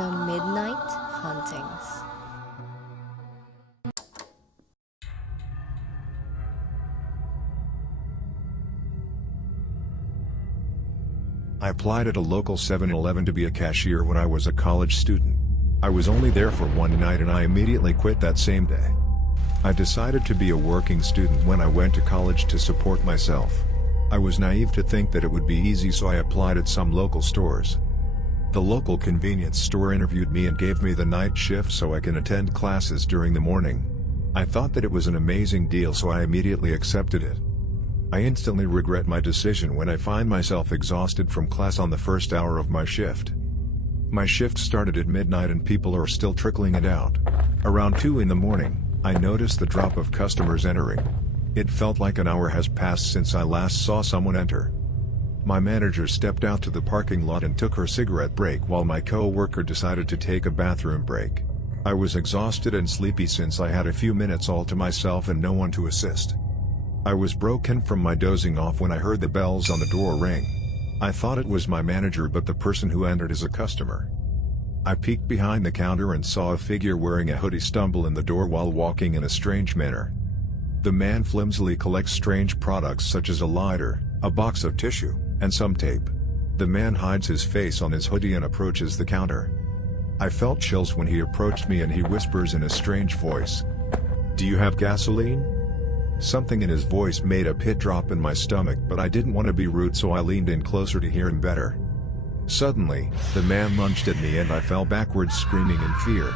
The Midnight Hauntings. I applied at a local 7-Eleven to be a cashier when I was a college student. I was only there for one night and I immediately quit that same day. I decided to be a working student when I went to college to support myself. I was naive to think that it would be easy, so I applied at some local stores. The local convenience store interviewed me and gave me the night shift so I can attend classes during the morning. I thought that it was an amazing deal, so I immediately accepted it. I instantly regret my decision when I find myself exhausted from class on the first hour of my shift. My shift started at midnight and people are still trickling it out. Around 2 in the morning, I noticed the drop of customers entering. It felt like an hour has passed since I last saw someone enter. My manager stepped out to the parking lot and took her cigarette break while my co-worker decided to take a bathroom break. I was exhausted and sleepy since I had a few minutes all to myself and no one to assist. I was broken from my dozing off when I heard the bells on the door ring. I thought it was my manager, but the person who entered is a customer. I peeked behind the counter and saw a figure wearing a hoodie stumble in the door while walking in a strange manner. The man flimsily collects strange products such as a lighter, a box of tissue, and some tape. The man hides his face on his hoodie and approaches the counter. I felt chills when he approached me and he whispers in a strange voice, "Do you have gasoline?" Something in his voice made a pit drop in my stomach, but I didn't want to be rude, so I leaned in closer to hear him better. Suddenly, the man lunged at me and I fell backwards screaming in fear.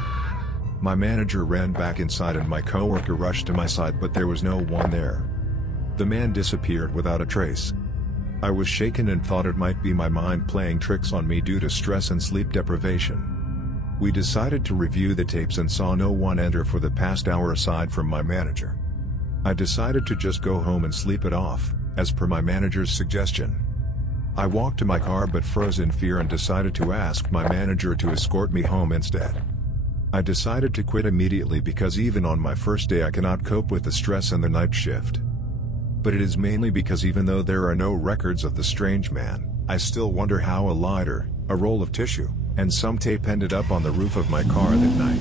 My manager ran back inside and my coworker rushed to my side, but there was no one there. The man disappeared without a trace. I was shaken and thought it might be my mind playing tricks on me due to stress and sleep deprivation. We decided to review the tapes and saw no one enter for the past hour aside from my manager. I decided to just go home and sleep it off, as per my manager's suggestion. I walked to my car but froze in fear and decided to ask my manager to escort me home instead. I decided to quit immediately because even on my first day I cannot cope with the stress and the night shift. But it is mainly because even though there are no records of the strange man, I still wonder how a lighter, a roll of tissue, and some tape ended up on the roof of my car that night.